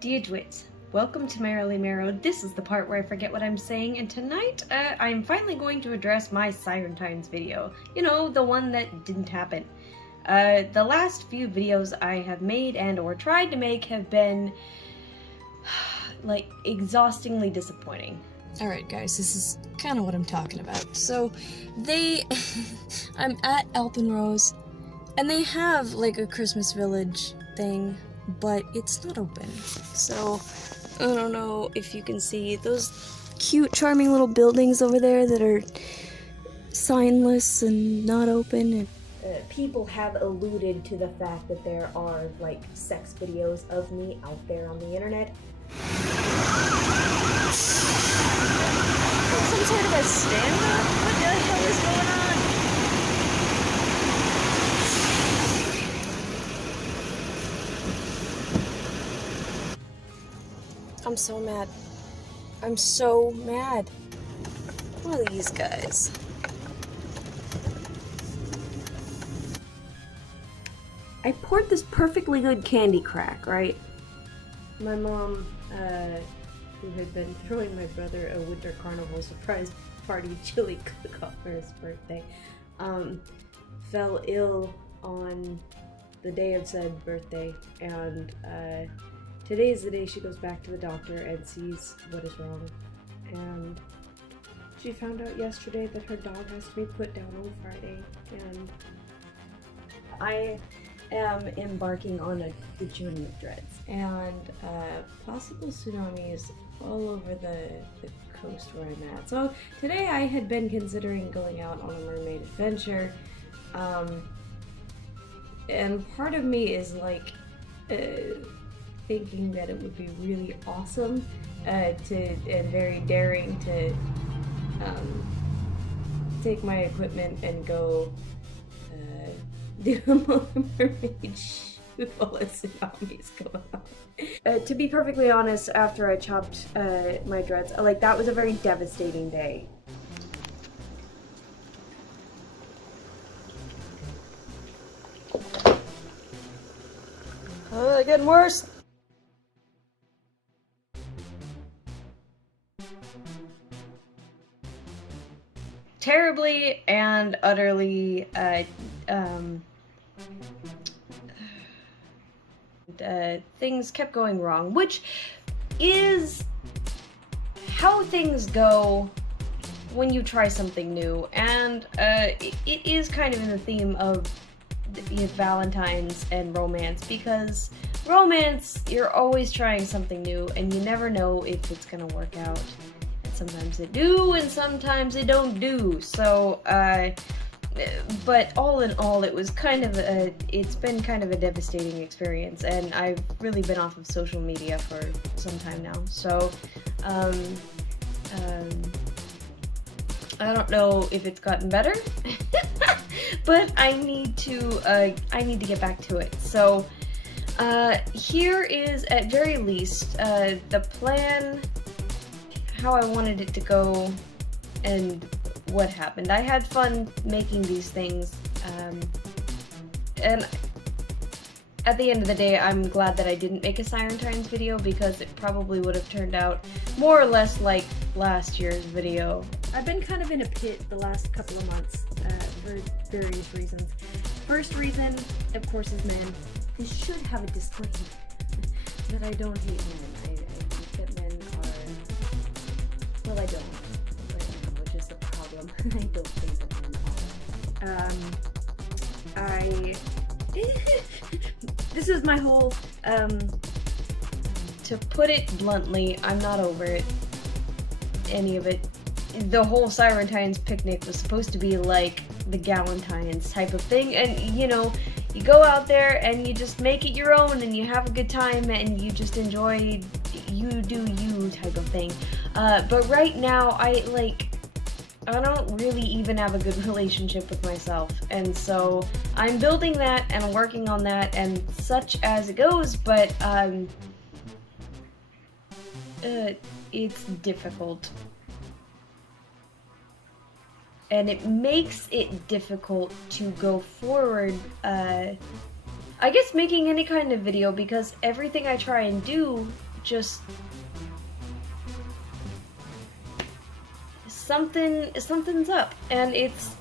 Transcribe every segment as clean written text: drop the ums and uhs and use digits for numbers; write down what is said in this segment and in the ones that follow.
Dear Dwits, welcome to Merrily Marrow. This is the part where I forget what I'm saying, and tonight I'm finally going to address my Sirentine's video. You know, the one that didn't happen. The last few videos I have made and or tried to make have been like exhaustingly disappointing. Alright guys, this is kind of what I'm talking about. So, I'm at Alpenrose, and they have like a Christmas village thing, but it's not open. So, I don't know if you can see those cute, charming little buildings over there that are signless and not open. And people have alluded to the fact that there are like sex videos of me out there on the internet. some sort of a stand-up? What the hell is going on? I'm so mad. I'm so mad. What are these guys? I poured this perfectly good candy crack, right? My mom, who had been throwing my brother a winter carnival surprise party chili cook-off for his birthday, fell ill on the day of said birthday, and today is the day she goes back to the doctor and sees what is wrong. And she found out yesterday that her dog has to be put down on Friday, and I am embarking on a journey of dreads, and possible tsunamis all over the coast where I'm at. So today I had been considering going out on a mermaid adventure, and part of me is like thinking that it would be really awesome and very daring to take my equipment and go do a mermaid shoot while a tsunami's going on. To be perfectly honest, after I chopped my dreads, like that was a very devastating day. Getting worse. Terribly and utterly things kept going wrong, which is how things go when you try something new, and it is kind of in the theme of Valentine's and romance, because romance, you're always trying something new and you never know if it's gonna work out. Sometimes they do, and sometimes they don't do. So, but all in all, it was kind of it's been kind of a devastating experience, and I've really been off of social media for some time now. So, I don't know if it's gotten better, but I need to get back to it. So, here is, at very least, the plan, how I wanted it to go, and what happened. I had fun making these things, and at the end of the day, I'm glad that I didn't make a Sirentine's video, because it probably would have turned out more or less like last year's video. I've been kind of in a pit the last couple of months for various reasons. First reason, of course, is men. This should have a disclaimer that I don't hate men. I think that men are... Well, I don't, which is the problem. I don't think that men are. This is my whole, to put it bluntly, I'm not over it. Any of it. The whole Sirentine's picnic was supposed to be like the Galentine's type of thing, and you know, you go out there and you just make it your own, and you have a good time, and you just enjoy, you do you type of thing. But right now, I don't really even have a good relationship with myself, and so I'm building that and I'm working on that, and such as it goes, but it's difficult. And it makes it difficult to go forward, I guess, making any kind of video, because everything I try and do just something's up, and it's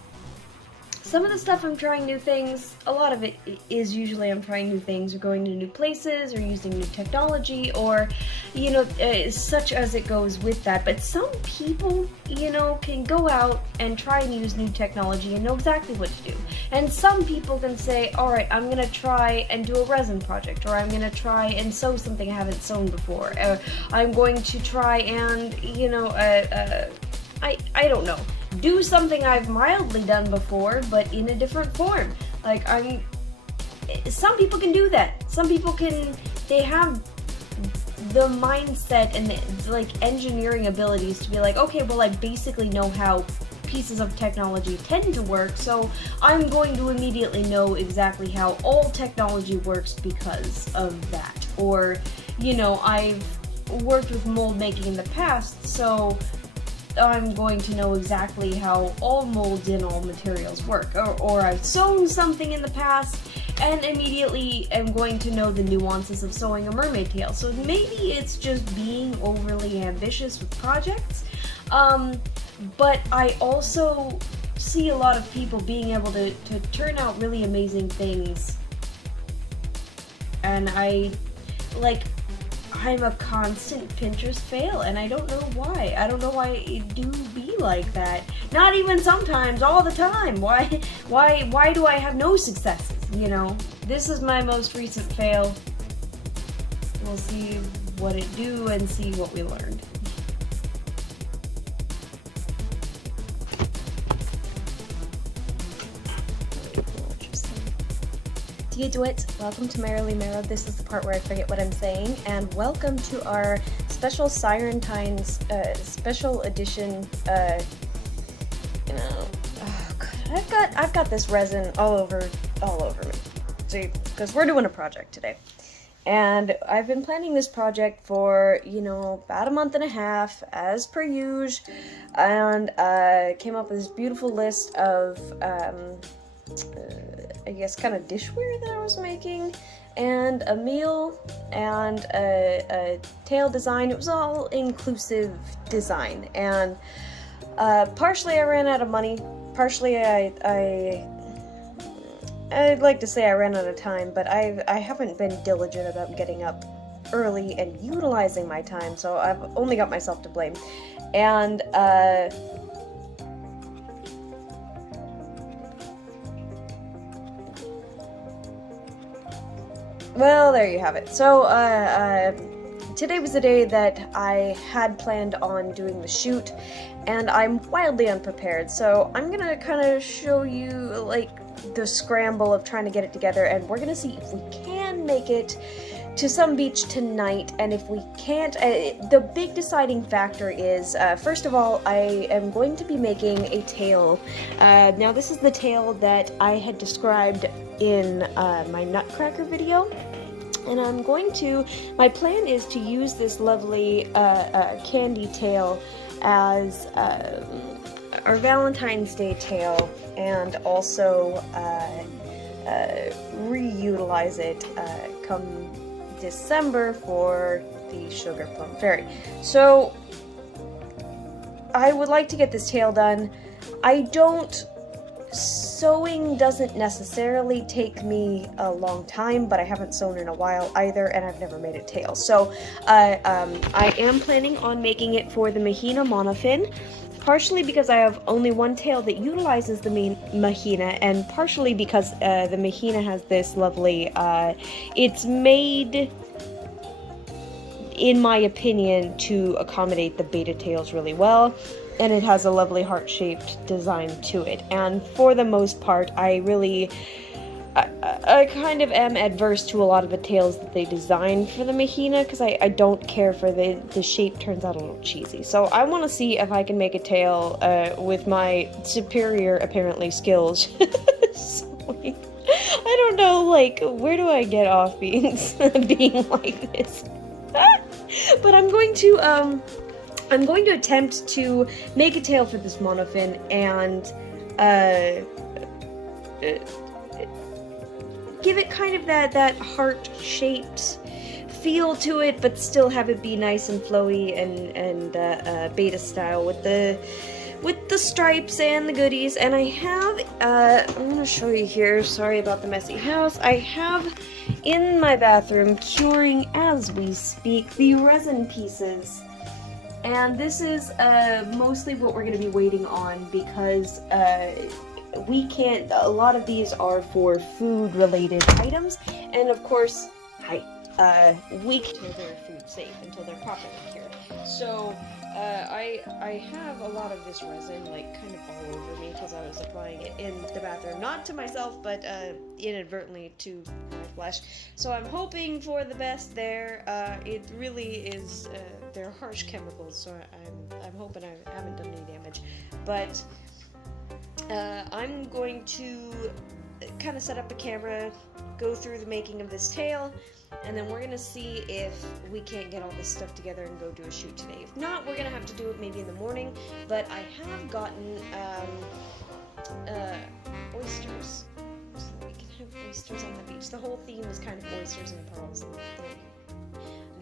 some of the stuff I'm trying new things. A lot of it is usually I'm trying new things, or going to new places, or using new technology, or, you know, such as it goes with that. But some people, you know, can go out and try and use new technology and know exactly what to do. And some people can say, all right, I'm gonna try and do a resin project, or I'm gonna try and sew something I haven't sewn before, or I'm going to try and, you know, I don't know, do something I've mildly done before, but in a different form. Like, some people can do that. Some people they have the mindset and the, like, engineering abilities to be like, okay, well, I basically know how pieces of technology tend to work, so I'm going to immediately know exactly how all technology works because of that. Or, you know, I've worked with mold making in the past, so I'm going to know exactly how all molds and all materials work. Or I've sewn something in the past and immediately am going to know the nuances of sewing a mermaid tail. So maybe it's just being overly ambitious with projects, but I also see a lot of people being able to turn out really amazing things, and I'm a constant Pinterest fail, and I don't know why. I don't know why it do be like that. Not even sometimes, all the time. Why do I have no successes, you know? This is my most recent fail. We'll see what it do and see what we learned. Duet, welcome to Merrily Marrow. This is the part where I forget what I'm saying, and welcome to our special Sirentine's special edition. You know, oh God, I've got this resin all over me. See, because we're doing a project today, and I've been planning this project for, you know, about a month and a half, as per usual, and came up with this beautiful list of I guess kind of dishware that I was making, and a meal, and a tail design. It was all inclusive design, and partially I ran out of money, partially I'd like to say I ran out of time, but I haven't been diligent about getting up early and utilizing my time, so I've only got myself to blame. And well, there you have it. So, today was the day that I had planned on doing the shoot, and I'm wildly unprepared, so I'm gonna kind of show you, like, the scramble of trying to get it together, and we're gonna see if we can make it to some beach tonight, and if we can't, the big deciding factor is, first of all, I am going to be making a tail. Now, this is the tail that I had described in my Nutcracker video, and my plan is to use this lovely candy tail as our Valentine's Day tail, and also reutilize it come December for the Sugar Plum Fairy. So I would like to get this tail done. Sewing doesn't necessarily take me a long time, but I haven't sewn in a while either, and I've never made a tail. So I am planning on making it for the Mahina monofin, partially because I have only one tail that utilizes the Mahina, and partially because the Mahina has this lovely, it's made, in my opinion, to accommodate the beta tails really well, and it has a lovely heart-shaped design to it. And for the most part, I kind of am adverse to a lot of the tails that they design for the Mahina, because I don't care for the shape turns out a little cheesy. So I want to see if I can make a tail with my superior, apparently, skills. I don't know, like, where do I get off being like this? But I'm going to attempt to make a tail for this monofin, and give it kind of that heart-shaped feel to it, but still have it be nice and flowy and beta style with the stripes and the goodies. And I have, I'm gonna show you here, sorry about the messy house, I have in my bathroom, curing as we speak, the resin pieces. And this is mostly what we're gonna be waiting on because we can't, a lot of these are for food related items, and of course, we can until they're food safe, until they're properly cured. So I have a lot of this resin like kind of all over me because I was applying it in the bathroom, not to myself, but inadvertently to my flesh. So I'm hoping for the best there. It really is, they're harsh chemicals, so I'm hoping I haven't done any damage. But I'm going to kind of set up a camera, go through the making of this tail, and then we're gonna see if we can't get all this stuff together and go do a shoot today. If not, we're gonna have to do it maybe in the morning, but I have gotten oysters, so that we can have oysters on the beach. The whole theme is kind of oysters and pearls and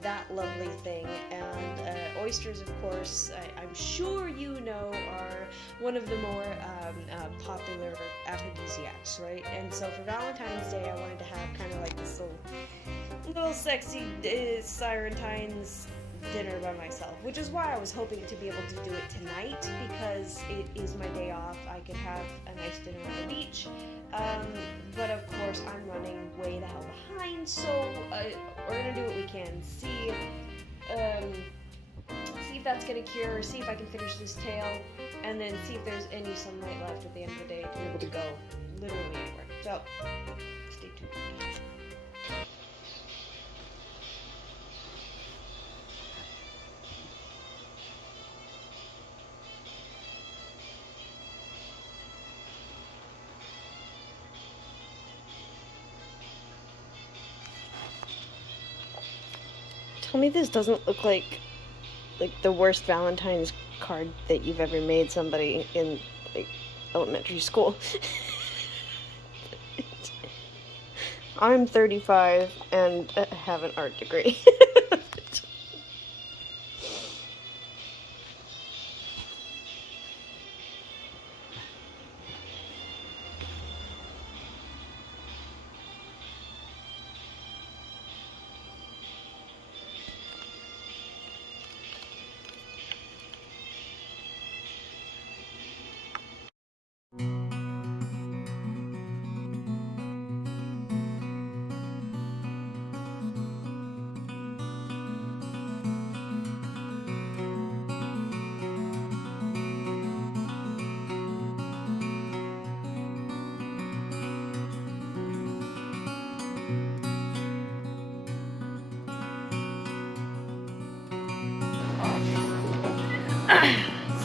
that lovely thing. And oysters, of course, I'm sure you know, are one of the more popular aphrodisiacs, right? And so for Valentine's Day, I wanted to have kind of like this little sexy Sirentine's dinner by myself, which is why I was hoping to be able to do it tonight, because it is my day off. I could have a nice dinner on the beach, but of course I'm running way the hell behind, so we're gonna do what we can. See if that's gonna cure, see if I can finish this tail, and then see if there's any sunlight left at the end of the day to be able to go literally anywhere. So, stay tuned. Tell me this doesn't look like the worst Valentine's card that you've ever made somebody in like elementary school. I'm 35 and have an art degree.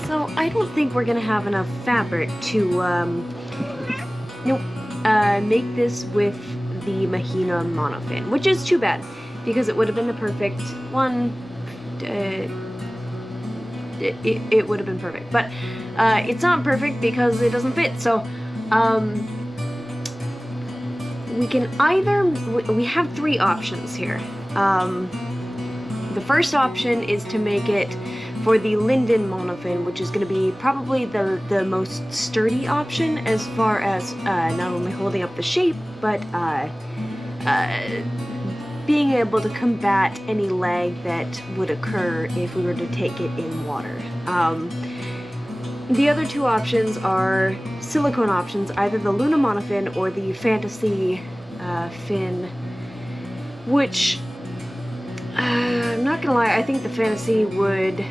So I don't think we're gonna have enough fabric to make this with the Mahina monofin, which is too bad because it would have been the perfect one. It would have been perfect, but it's not perfect because it doesn't fit. So we can either, we have three options here. The first option is to make it for the linden monofin, which is going to be probably the most sturdy option as far as not only holding up the shape, but being able to combat any lag that would occur if we were to take it in water. The other two options are silicone options, either the Luna monofin or the Fantasy fin, which I'm not gonna lie, I think the Fantasy would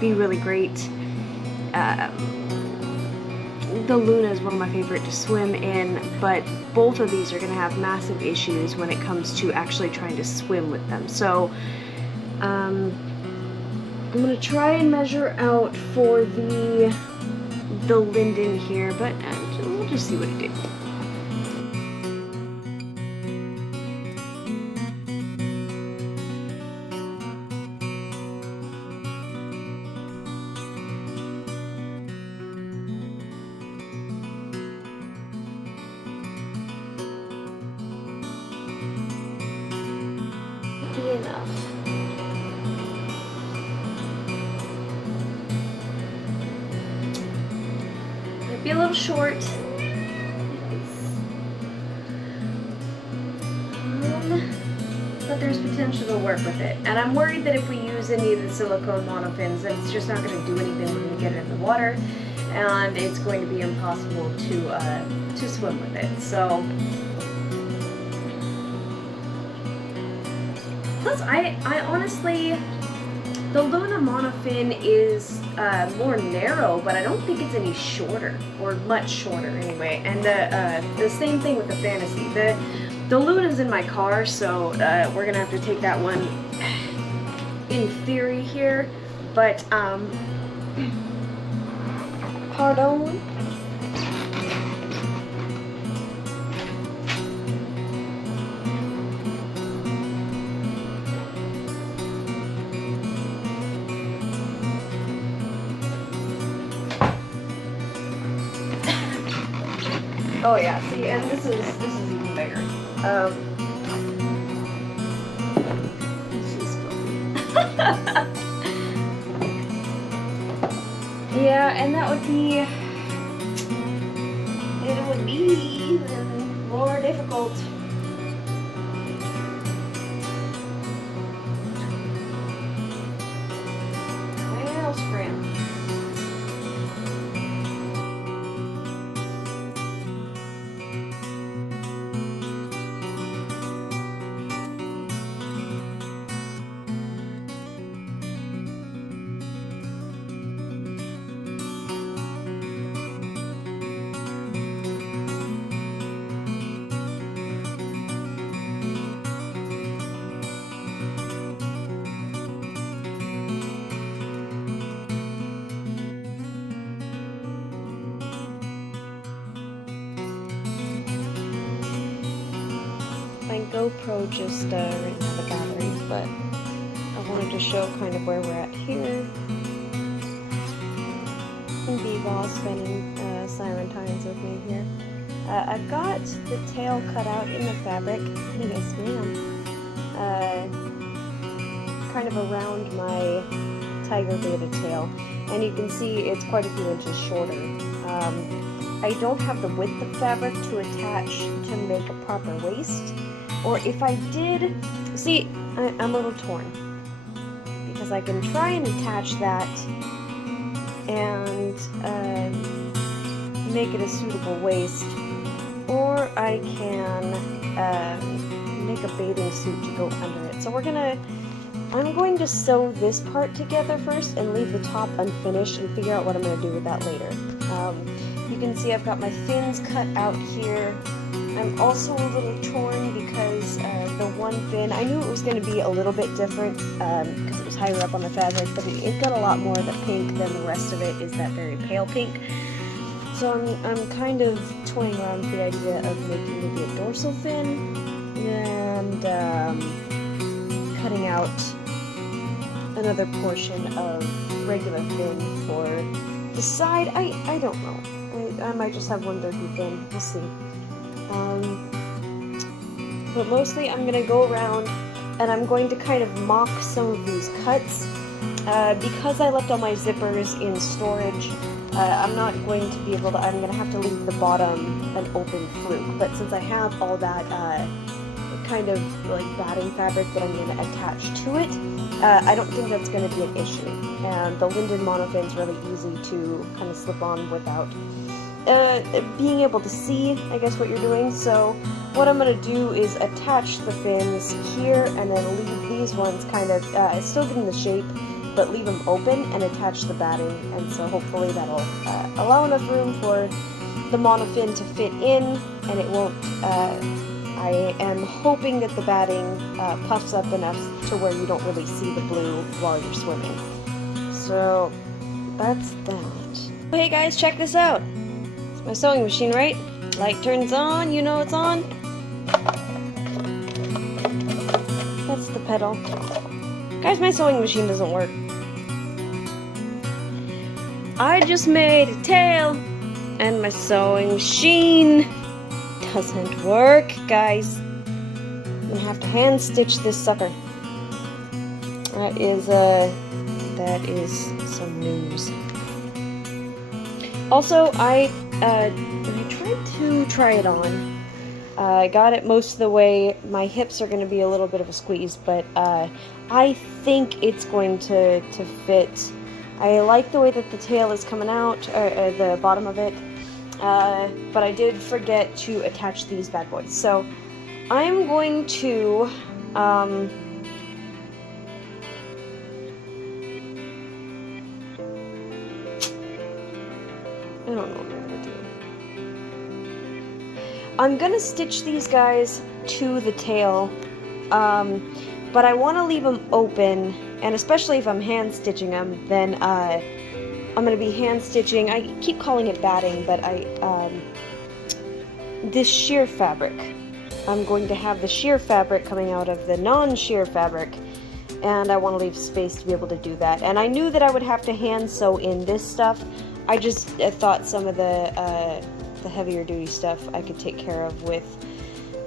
be really great. The Luna is one of my favorite to swim in, but both of these are going to have massive issues when it comes to actually trying to swim with them. So I'm going to try and measure out for the linden here, but we'll just see what it did. enough. Might be a little short. But there's potential to work with it. And I'm worried that if we use any of the silicone monofins, that it's just not going to do anything when we get it in the water, and it's going to be impossible to swim with it. So, plus I honestly, the Luna monofin is more narrow, but I don't think it's any shorter, or much shorter anyway. And the same thing with the Fantasy. The Luna's in my car, so we're gonna have to take that one in theory here, but pardon. Oh yeah, see, and this is even bigger. Yeah, and that would be, it would be even more difficult. Well, scram. My GoPro just ran out of batteries, but I wanted to show kind of where we're at here. And B-Boss spinning Sirentines with me here. I've got the tail cut out in the fabric. Yes, ma'am. Kind of around my tiger beta tail, and you can see it's quite a few inches shorter. I don't have the width of fabric to attach to make a proper waist. Or if I did, see, I'm a little torn, because I can try and attach that and make it a suitable waist, or I can make a bathing suit to go under it. So I'm going to sew this part together first and leave the top unfinished and figure out what I'm going to do with that later. You can see I've got my fins cut out here. I'm also a little torn because the one fin, I knew it was going to be a little bit different because it was higher up on the fabric, but it got a lot more of the pink than the rest of it is that very pale pink. So I'm kind of toying around with the idea of making maybe a dorsal fin and cutting out another portion of regular fin for the side. I don't know. I might just have one dirty fin. We'll see. But mostly I'm going to go around and I'm going to kind of mock some of these cuts. Because I left all my zippers in storage, I'm not going to be able to, I'm going to have to leave the bottom an open fluke. But since I have all that kind of like batting fabric that I'm going to attach to it, I don't think that's going to be an issue. And the linden monofin's really easy to kind of slip on without being able to see, I guess, what you're doing. So what I'm going to do is attach the fins here and then leave these ones kind of, still give them the shape, but leave them open and attach the batting. And so hopefully that'll allow enough room for the monofin to fit in, and it won't, I am hoping that the batting puffs up enough to where you don't really see the blue while you're swimming. So that's that. Hey guys, check this out. My sewing machine, right? Light turns on, you know it's on. That's the pedal. Guys, my sewing machine doesn't work. I just made a tail, and my sewing machine doesn't work, guys. I'm gonna have to hand stitch this sucker. That is some news. Also, I tried to try it on. I got it most of the way. My hips are going to be a little bit of a squeeze, but I think it's going to fit. I like the way that the tail is coming out, the bottom of it, but I did forget to attach these bad boys. So I'm going to, I don't know what I'm gonna do. I'm gonna stitch these guys to the tail, but I want to leave them open, and especially if I'm hand stitching them, then I'm gonna be hand stitching. I keep calling it batting, but this sheer fabric. I'm going to have the sheer fabric coming out of the non-sheer fabric, and I want to leave space to be able to do that. And I knew that I would have to hand sew in this stuff. I just thought some of the heavier duty stuff I could take care of with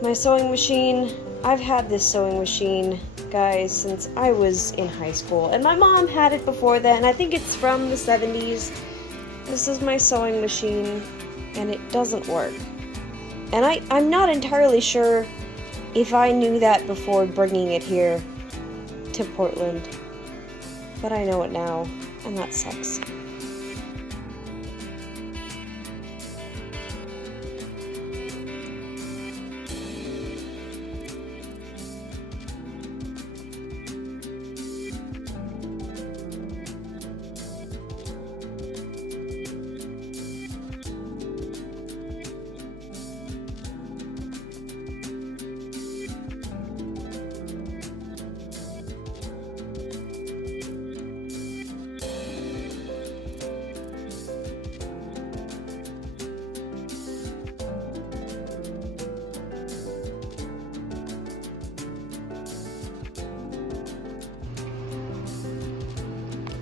my sewing machine. I've had this sewing machine, guys, since I was in high school, and my mom had it before then. I think it's from the 70s. This is my sewing machine, and it doesn't work. And I'm not entirely sure if I knew that before bringing it here to Portland, but I know it now, and that sucks.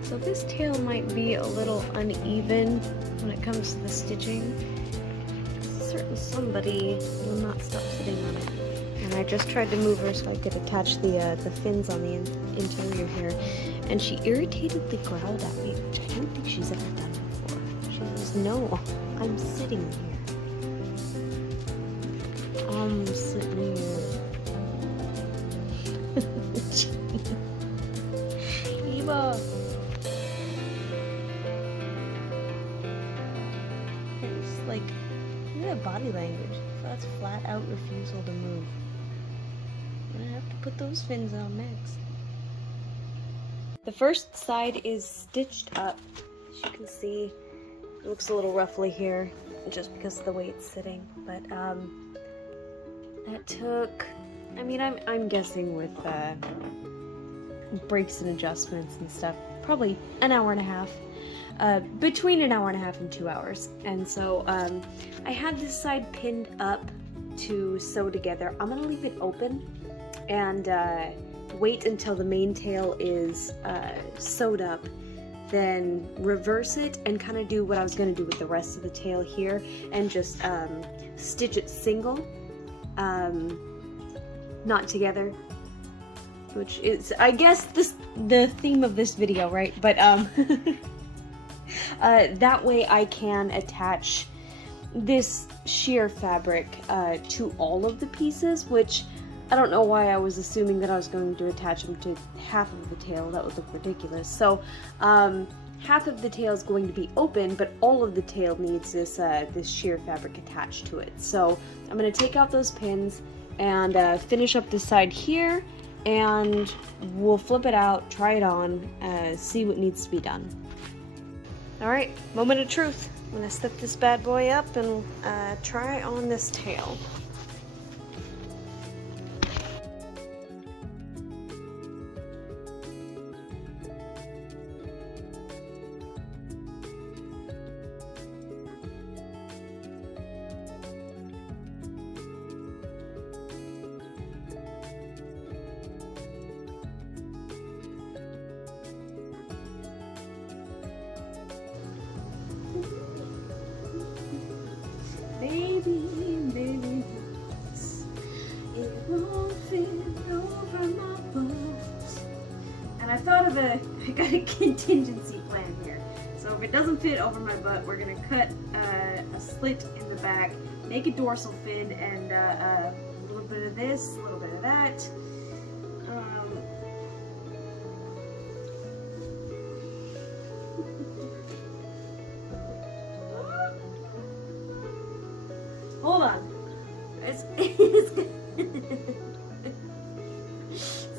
So this tail might be a little uneven when it comes to the stitching. Certain somebody will not stop sitting on it. And I just tried to move her so I could attach the fins on the interior here. And she irritatedly growled at me, which I don't think she's ever done before. She says, "No, I'm sitting here. I'm sitting here." Eva! Like, look at that body language. That's flat out refusal to move. I'm gonna have to put those fins on next. The first side is stitched up. As you can see, it looks a little roughly here, just because of the way it's sitting. But that took, I mean, I'm guessing with breaks and adjustments and stuff, probably an hour and a half. Between an hour and a half and 2 hours. And so I had this side pinned up to sew together. I'm gonna leave it open and wait until the main tail is sewed up, then reverse it and kind of do what I was gonna do with the rest of the tail here and just stitch it single, not together, which is, I guess, the theme of this video, right? But that way I can attach this sheer fabric to all of the pieces, which I don't know why I was assuming that I was going to attach them to half of the tail. That would look ridiculous. So half of the tail is going to be open, but all of the tail needs this this sheer fabric attached to it. So I'm going to take out those pins and finish up this side here, and we'll flip it out, try it on, see what needs to be done. Alright, moment of truth. I'm gonna step this bad boy up and try on this tail. Baby, baby. got a contingency plan here. So if it doesn't fit over my butt, we're gonna cut a slit in the back, make a dorsal fin, and a little bit of this, a little bit of that. Hold on. It's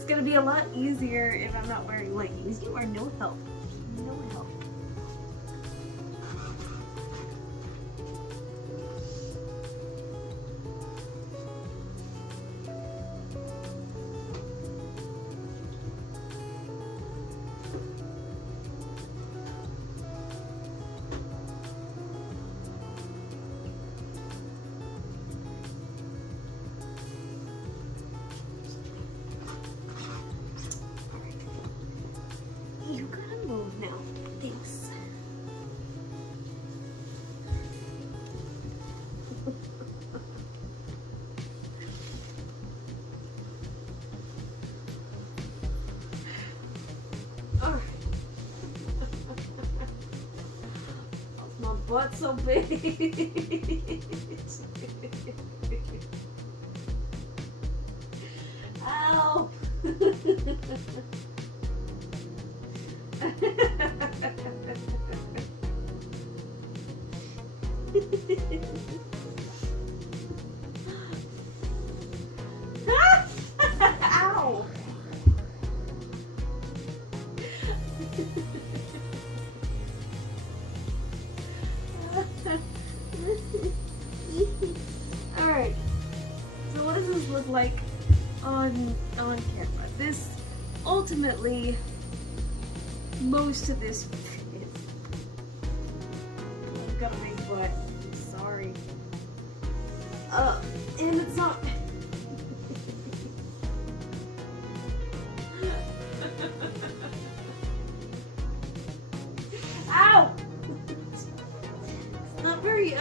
gonna be a lot easier if I'm not wearing leggings. You are no help. No help. You gotta move now. Thanks. Alright. My butt's so big. Ow! Ow! Alright. So what does this look like on camera? This ultimately, most of this fits. I've got a big butt. I'm sorry. And it's not. Ow! It's not very,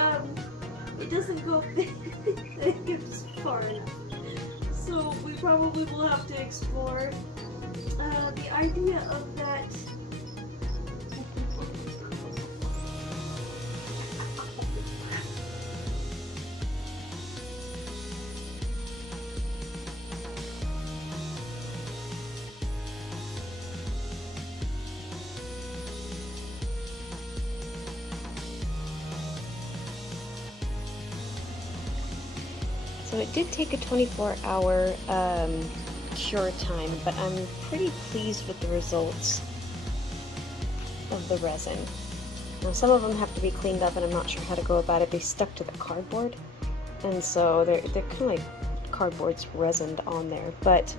it doesn't go it's far enough. So we probably will have to explore the idea of that. So it did take a 24-hour cure time, but I'm pretty pleased with the results of the resin. Now some of them have to be cleaned up and I'm not sure how to go about it. They stuck to the cardboard, and so they're kind of like cardboard's resined on there, but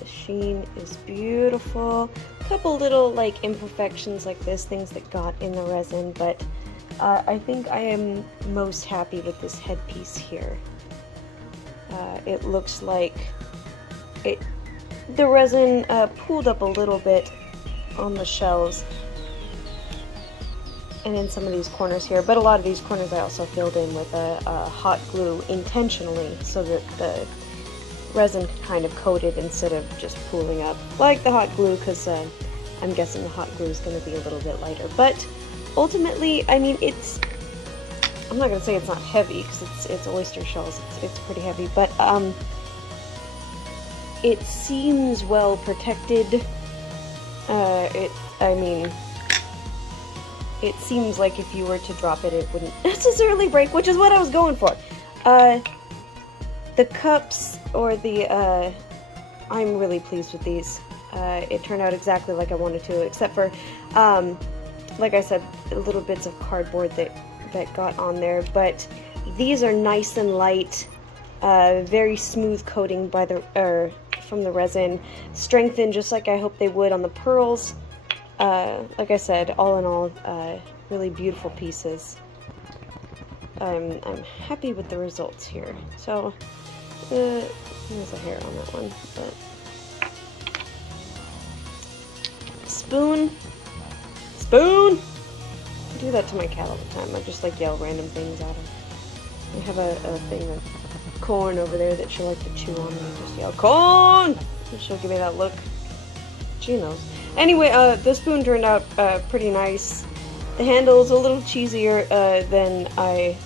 the sheen is beautiful. A couple little like imperfections like this, things that got in the resin, but I think I am most happy with this headpiece here. It looks like the resin pooled up a little bit on the shells and in some of these corners here, but a lot of these corners I also filled in with a hot glue intentionally so that the resin kind of coated instead of just pooling up like the hot glue, because I'm guessing the hot glue is going to be a little bit lighter. But ultimately, I mean, I'm not gonna say it's not heavy because it's oyster shells. It's pretty heavy, but it seems well protected. I mean, it seems like if you were to drop it, it wouldn't necessarily break, which is what I was going for. The cups or I'm really pleased with these. It turned out exactly like I wanted to, except for, like I said, little bits of cardboard that got on there, but these are nice and light, very smooth coating by from the resin, strengthened just like I hope they would on the pearls. Like I said, all in all, really beautiful pieces. I'm happy with the results here. So there's a hair on that one, but spoon. I do that to my cat all the time. I just like yell random things at her. I have a thing of corn over there that she'll like to chew on, and I just yell, corn! She'll give me that look. She knows. Anyway, the spoon turned out pretty nice. The handle is a little cheesier than I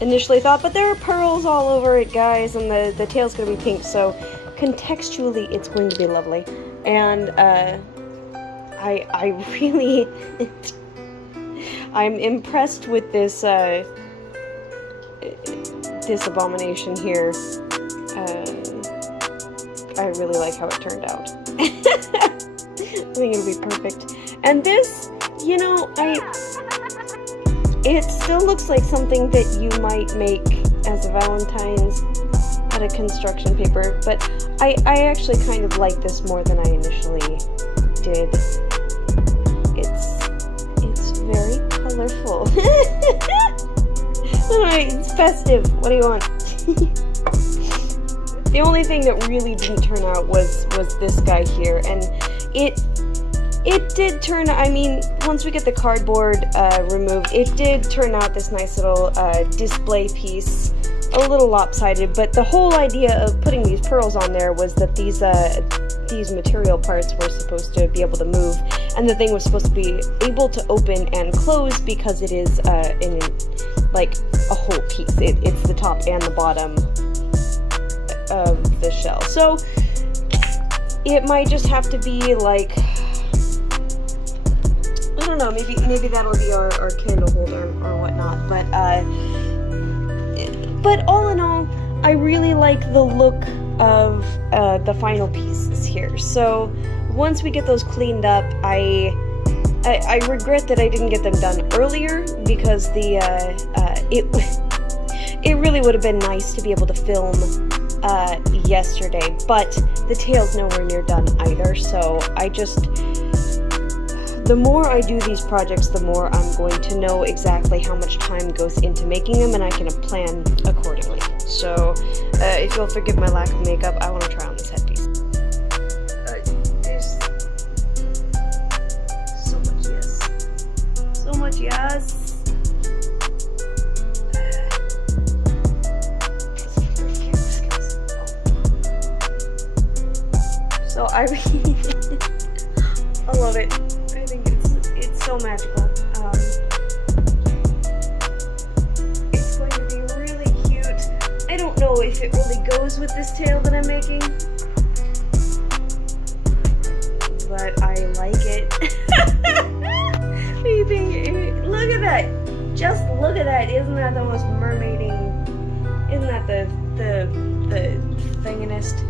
initially thought, but there are pearls all over it, guys, and the tail's gonna be pink, so contextually it's going to be lovely. And I really I'm impressed with this this abomination here. I really like how it turned out. I think it'll be perfect. And this, you know, it still looks like something that you might make as a Valentine's out of construction paper, but I actually kind of like this more than I initially did. It's very colorful. Alright, it's festive. What do you want? The only thing that really didn't turn out was this guy here, and it did turn, I mean, once we get the cardboard removed, it did turn out this nice little display piece, a little lopsided, but the whole idea of putting these pearls on there was that these material parts were supposed to be able to move, and the thing was supposed to be able to open and close because it is in like a whole piece. It's the top and the bottom of the shell. So it might just have to be like, I don't know, maybe that'll be our candle holder or whatnot, but all in all, I really like the look of the final pieces here. So once we get those cleaned up, I regret that I didn't get them done earlier, because it really would have been nice to be able to film yesterday, but the tail's nowhere near done either, so the more I do these projects, the more I'm going to know exactly how much time goes into making them, and I can plan accordingly. So, if you'll forgive my lack of makeup, I want to try on this headpiece. There's so much yes. So much yes. So I love it. I think it's so magical. It's going to be really cute. I don't know if it really goes with this tail that I'm making, but I like it. What do you think? Look at that! Just look at that! Isn't that the most mermaiding? Isn't that the thingest?